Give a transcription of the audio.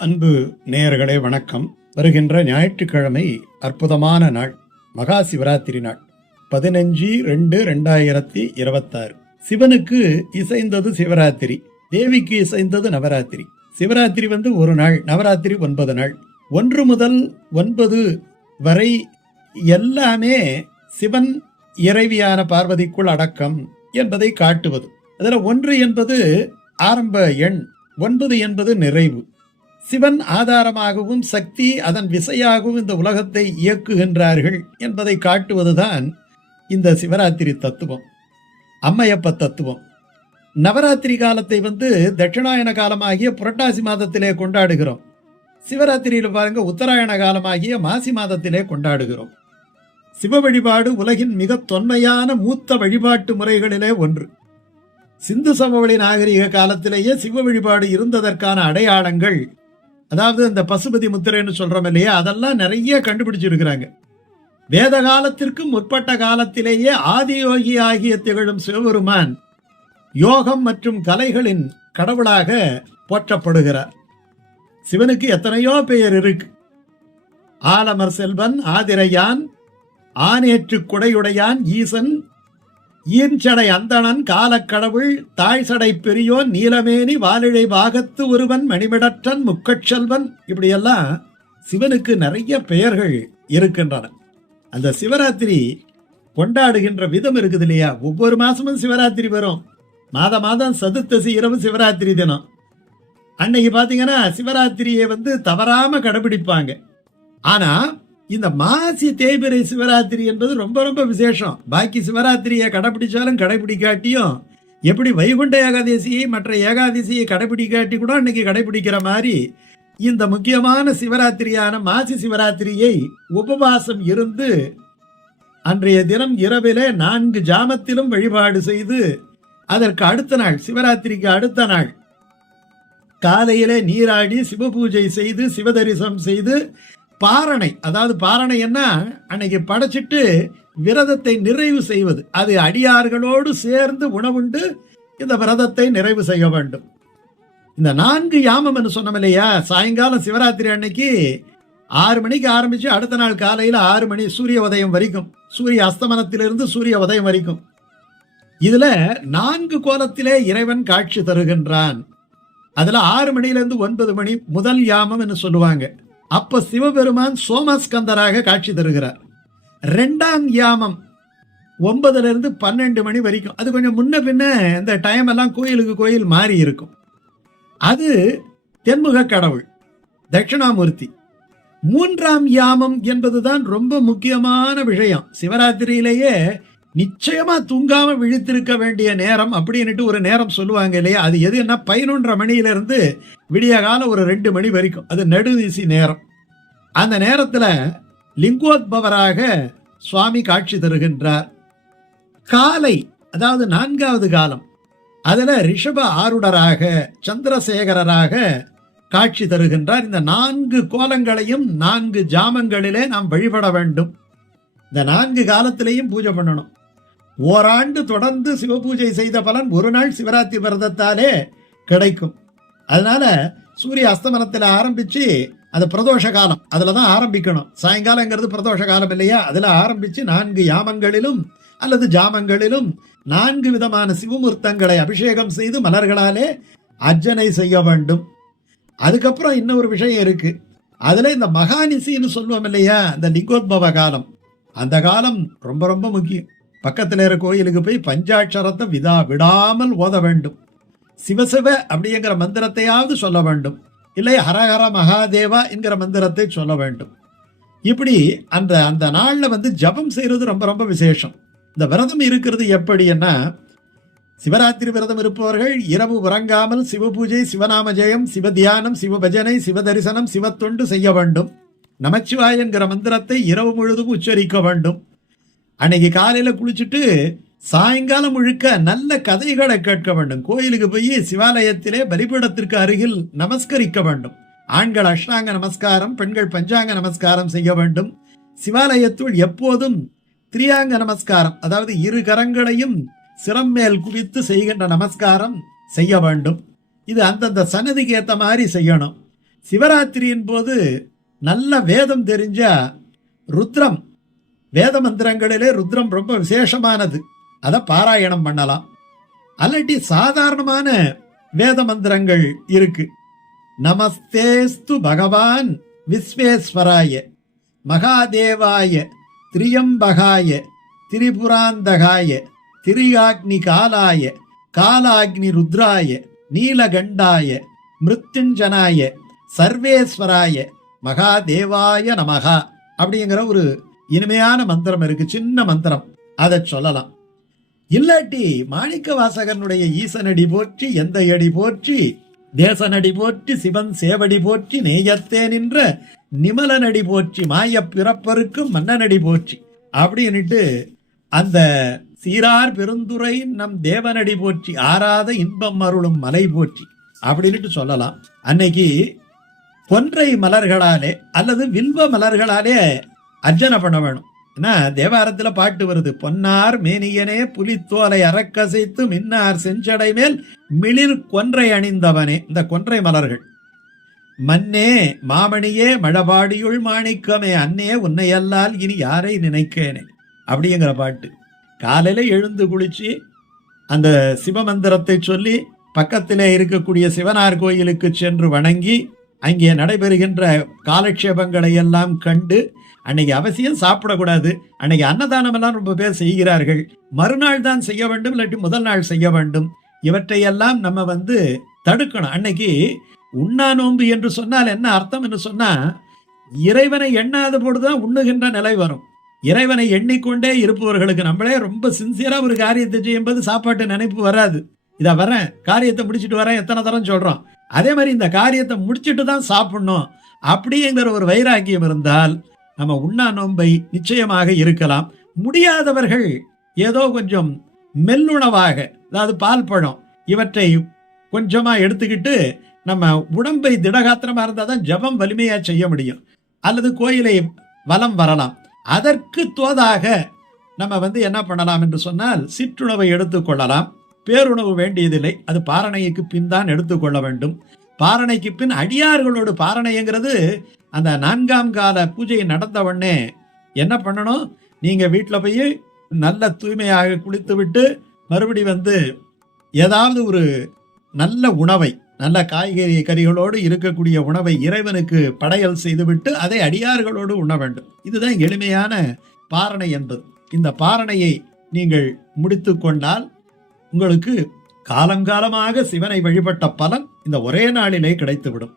அன்பு நேயர்களே வணக்கம். வருகின்ற ஞாயிற்றுக்கிழமை அற்புதமான நாள், மகா சிவராத்திரி நாள் 15/2/2026. சிவனுக்கு இசைந்தது சிவராத்திரி, தேவிக்கு இசைந்தது நவராத்திரி. சிவராத்திரி ஒரு நாள், நவராத்திரி 9 நாள். 1 முதல் 9 வரை எல்லாமே சிவன் இறைவியான பார்வதிக்குள் அடக்கம் என்பதை காட்டுவது. அதில் 1 என்பது ஆரம்ப எண், 9 என்பது நிறைவு. சிவன் ஆதாரமாகவும் சக்தி அதன் விசையாகவும் இந்த உலகத்தை இயக்குகின்றார்கள் என்பதை காட்டுவதுதான் இந்த சிவராத்திரி தத்துவம், அம்மையப்ப தத்துவம். நவராத்திரி காலத்தை தட்சிணாயன காலமாகிய புரட்டாசி மாதத்திலே கொண்டாடுகிறோம். சிவராத்திரியில் பாருங்க, உத்தராயண காலமாகிய மாசி மாதத்திலே கொண்டாடுகிறோம். சிவ வழிபாடு உலகின் மிக தொன்மையான மூத்த வழிபாட்டு முறைகளிலே ஒன்று. சிந்து சமவெளி நாகரிக காலத்திலேயே சிவ வழிபாடு இருந்ததற்கான அடையாளங்கள், அதாவது இந்த பசுபதி முத்திரைன்னு சொல்றோம் இல்லையா, அதெல்லாம் நிறைய கண்டுபிடிச்சிருக்கிறாங்க. வேத காலத்திற்கு முற்பட்ட காலத்திலேயே ஆதியோகி ஆகிய திகழும் சிவபெருமான் யோகம் மற்றும் கலைகளின் கடவுளாக போற்றப்படுகிறார். சிவனுக்கு எத்தனையோ பெயர் இருக்கு. ஆலமர் செல்வன், ஆதிரையான், ஆனேற்று குடையுடையான், ஈசன், ஈர்ச்சடை அந்தணன், காலக்கடவுள், தாழ்சடை பெரியோன், நீலமேனி, வாலிழை பாகத்து ஒருவன், மணிமிடற்றன், முக்கட்செல்வன், இப்படியெல்லாம் சிவனுக்கு நிறைய பெயர்கள் இருக்கின்றன. அந்த சிவராத்திரி கொண்டாடுகின்ற விதம் இருக்குது இல்லையா, ஒவ்வொரு மாசமும் சிவராத்திரி வரும். மாதம் சதுர்த்தசி இரவு சிவராத்திரி தினம். அன்னைக்கு பாத்தீங்கன்னா சிவராத்திரியை தவறாம கடைபிடிப்பாங்க. ஆனா இந்த மாசி தேய்பிறை சிவராத்திரி என்பது ரொம்ப ரொம்ப விசேஷம். பாக்கி சிவராத்திரியை கடைபிடிச்சாலும் கடைபிடிக்காட்டியும், எப்படி வைகுண்ட ஏகாதசியை மற்ற ஏகாதசியை கடைபிடிக்காட்டி கூட அன்னைக்கு கடைபிடிக்கிற மாதிரி இந்த முக்கியமான சிவராத்திரியான மாசி சிவராத்திரியை உபவாசம் இருந்து அன்றைய தினம் இரவிலே 4 ஜாமத்திலும் வழிபாடு செய்து, அதற்கு அடுத்த நாள், சிவராத்திரிக்கு அடுத்த நாள் காலையிலே நீராடி சிவபூஜை செய்து சிவதரிசனம் செய்து பாரணை, அதாவது பாரணை என்ன, அன்னைக்கு படைச்சிட்டு விரதத்தை நிறைவு செய்வது. அது அடியார்களோடு சேர்ந்து உணவுண்டு இந்த விரதத்தை நிறைவு செய்ய வேண்டும். இந்த 4 யாமம் என்று சொன்னோம் இல்லையா, சாயங்காலம் சிவராத்திரி அன்னைக்கு 6 மணிக்கு ஆரம்பிச்சு அடுத்த நாள் காலையில் 6 மணி சூரிய உதயம் வரைக்கும், சூரிய அஸ்தமனத்திலிருந்து சூரிய உதயம் வரைக்கும். இதுல 4 கோலத்திலே இறைவன் காட்சி தருகின்றான். அதுல 6 மணியிலிருந்து 9 மணி முதல் யாமம் என்று சொல்லுவாங்க. அப்ப சிவபெருமான் சோமஸ்கந்தராக காட்சி தருகிறார். 2ஆம் யாமம் 9லிருந்து 12 மணி வரைக்கும். அது கொஞ்சம் முன்ன பின்ன இந்த டைம் எல்லாம் கோயிலுக்கு கோயில் மாறி இருக்கும். அது தென்முக கடவுள் தட்சிணாமூர்த்தி. 3ஆம் யாமம் என்பதுதான் ரொம்ப முக்கியமான விஷயம். சிவராத்திரியிலேயே நிச்சயமா தூங்காம விழித்திருக்க வேண்டிய நேரம் அப்படின்னுட்டு ஒரு நேரம் சொல்லுவாங்க இல்லையா, அது எதுன்னா 11:30 மணியிலிருந்து விடிய காலம் ஒரு 2 மணி வரைக்கும், அது நடுநிசி நேரம். அந்த நேரத்துல லிங்கோத்பவராக சுவாமி காட்சி தருகின்றார். காலை, அதாவது 4வது காலம், அதுல ரிஷப ஆருடராக சந்திரசேகரராக காட்சி தருகின்றார். இந்த 4 கோலங்களையும் 4 ஜாமங்களிலே நாம் வழிபட வேண்டும். இந்த 4 காலத்திலையும் பூஜை பண்ணணும். ஓராண்டு தொடர்ந்து சிவபூஜை செய்த பலன் ஒரு நாள் சிவராத்திரி விரதத்தாலே கிடைக்கும். அதனால சூரிய அஸ்தமனத்தில் ஆரம்பிச்சு, அது பிரதோஷ காலம், அதுல தான் ஆரம்பிக்கணும். சாயங்காலங்கிறது பிரதோஷ காலம் இல்லையா, அதுல ஆரம்பிச்சு 4 யாமங்களிலும் அல்லது ஜாமங்களிலும் 4 விதமான சிவமூர்த்தங்களை அபிஷேகம் செய்து மலர்களாலே அர்ச்சனை செய்ய வேண்டும். அதுக்கப்புறம் இன்னொரு விஷயம் இருக்கு. அதுல இந்த மகாநிசின்னு சொல்லுவோம் இல்லையா, இந்த லிங்கோத்பவ காலம், அந்த காலம் ரொம்ப ரொம்ப முக்கியம். பக்கத்தில் இருக்கிற கோயிலுக்கு போய் பஞ்சாட்சரத்தை விடாமல் ஓத வேண்டும். சிவசிவ அப்படிங்கிற மந்திரத்தையாவது சொல்ல வேண்டும், இல்லை ஹரஹர மகாதேவா என்கிற மந்திரத்தை சொல்ல வேண்டும். இப்படி அந்த அந்த நாளில் ஜபம் செய்யறது ரொம்ப ரொம்ப விசேஷம். இந்த விரதம் இருக்கிறது எப்படின்னா, சிவராத்திரி விரதம் இருப்பவர்கள் இரவு உறங்காமல் சிவபூஜை, சிவநாம ஜெயம், சிவதியானம், சிவபஜனை, சிவதரிசனம், சிவத்தொண்டு செய்ய வேண்டும். நமச்சிவாய என்கிற மந்திரத்தை இரவு முழுதும் உச்சரிக்க வேண்டும். அன்னைக்கு காலையில குளிச்சுட்டு சாயங்காலம் முழுக்க நல்ல கதைகளை கேட்க வேண்டும். கோயிலுக்கு போய் சிவாலயத்திலே பலிபீடத்திற்கு அருகில் நமஸ்கரிக்க வேண்டும். ஆண்கள் அஷ்டாங்க நமஸ்காரம், பெண்கள் பஞ்சாங்க நமஸ்காரம் செய்ய வேண்டும். சிவாலயத்துள் எப்போதும் திரியாங்க நமஸ்காரம், அதாவது 2 கரங்களையும் சிரம் மேல் குவித்து செய்கின்ற நமஸ்காரம் செய்ய வேண்டும். இது அந்தந்த சன்னதிக்கு ஏற்ற மாதிரி செய்யணும். சிவராத்திரியின் போது நல்ல வேதம் தெரிஞ்சா ருத்ரம், வேத மந்திரங்களிலே ருத்ரம் ரொம்ப விசேஷமானது, அதை பாராயணம் பண்ணலாம். அல்லாட்டி சாதாரணமான வேத மந்திரங்கள் இருக்கு. நமஸ்தேஸ்து பகவான் விஸ்வேஸ்வராய மகாதேவாய திரியம்பகாய திரிபுராந்தகாய திரியாக்னி காலாய காலாக்னி ருத்ராய நீலகண்டாய மிருத்யுஞ்சனாய சர்வேஸ்வராய மகாதேவாய நமகா அப்படிங்கிற ஒரு இனிமையான மந்திரம் இருக்கு, சின்ன மந்திரம், அதை சொல்லலாம். இல்லாட்டி மாணிக்க வாசகனுடைய ஈசனடி போற்றி எந்த அடி போற்றி தேசனடி போற்றி சிவன் சேவடி போற்றி நேயத்தே நின்ற நிமலனடி போற்றி மாய பிறப்பருக்கும் மன்னனடி போற்றி அப்படின்னுட்டு அந்த சீரார் பெருந்துரை நம் தேவனடி போற்றி ஆராத இன்பம் அருளும் மலை போற்றி அப்படின்னுட்டு சொல்லலாம். அன்னைக்கு கொன்றை மலர்களாலே அல்லது வில்வ மலர்களாலே அர்ச்சனை பண்ண வேணும். ஏன்னா தேவாரத்துல பாட்டு வருது, பொன்னார் மேனியனே புலித்தோலை அறக்கசைத்து மின்னார் செஞ்சடை மேல் மிளிர் கொன்றை அணிந்தவனே. இந்த கொன்றை மலர்கள் மன்னே மாமணியே மழபாடியுள் மாணிக்கமே அன்னே உன்னையல்லால் இனி யாரை நினைக்கேனே அப்படிங்கிற பாட்டு. காலையில எழுந்து குளிச்சு அந்த சிவமந்திரத்தை சொல்லி பக்கத்திலே இருக்கக்கூடிய சிவனார் கோயிலுக்கு சென்று வணங்கி அங்கே நடைபெறுகின்ற காலக்ஷேபங்களை எல்லாம் கண்டு, அன்னைக்கு அவசியம் சாப்பிடக்கூடாது, அன்னைக்கு அன்னதானம் எல்லாம் ரொம்ப பேர் செய்கிறார்கள், மறுநாள் தான் செய்ய வேண்டும், இல்லாட்டி முதல் நாள் செய்ய வேண்டும். இவற்றையெல்லாம் நம்ம தடுக்கணும். அன்னைக்கு உண்ணா நோன்பு என்று சொன்னால் என்ன அர்த்தம் என்று சொன்னா, இறைவனை எண்ணாத போதுதான் உண்ணுகின்ற நிலை வரும். இறைவனை எண்ணிக்கொண்டே இருப்பவர்களுக்கு நம்மளே ரொம்ப சின்சியரா ஒரு காரியத்தை செய்யும்போது சாப்பாட்டு நினைப்பு வராது. இதை வரேன் காரியத்தை முடிச்சுட்டு வரேன் எத்தனை தரம் சொல்றோம். அதே மாதிரி இந்த காரியத்தை முடிச்சுட்டு தான் சாப்பிடணும் அப்படிங்கிற ஒரு வைராக்கியம் இருந்தால் நம்ம உண்ணா நோன்பை நிச்சயமாக இருக்கலாம். முடியாதவர்கள் ஏதோ கொஞ்சம் மெல்லுணவாக, அதாவது பால் பழம் இவற்றை கொஞ்சமா எடுத்துக்கிட்டு நம்ம உடம்பை திடகாத்திரமா இருந்தால் தான் ஜபம் வலிமையா செய்ய முடியும். அல்லது கோயிலை வலம் வரலாம். அதற்கு தோதாக நம்ம என்ன பண்ணலாம் என்று சொன்னால் சிற்றுணவை எடுத்துக்கொள்ளலாம். பேருணவு வேண்டியதில்லை, அது பாரணைக்கு பின் தான் எடுத்துக்கொள்ள வேண்டும். பாரணைக்கு பின் அடியார்களோடு பாரணைங்கிறது அந்த 4ஆம் கால பூஜை நடந்த உடனே என்ன பண்ணணும், நீங்க வீட்டில் போய் நல்ல தூய்மையாக குளித்து விட்டு மறுபடி ஏதாவது ஒரு நல்ல உணவை, நல்ல காய்கறி கறிகளோடு இருக்கக்கூடிய உணவை இறைவனுக்கு படையல் செய்துவிட்டு அதை அடியார்களோடு உண்ண வேண்டும். இதுதான் எளிமையான பாரணை என்பது. இந்த பாரணையை நீங்கள் முடித்து கொண்டால் உங்களுக்கு காலங்காலமாக சிவனை வழிபட்ட பலன் இந்த ஒரே நாளிலே கிடைத்துவிடும்.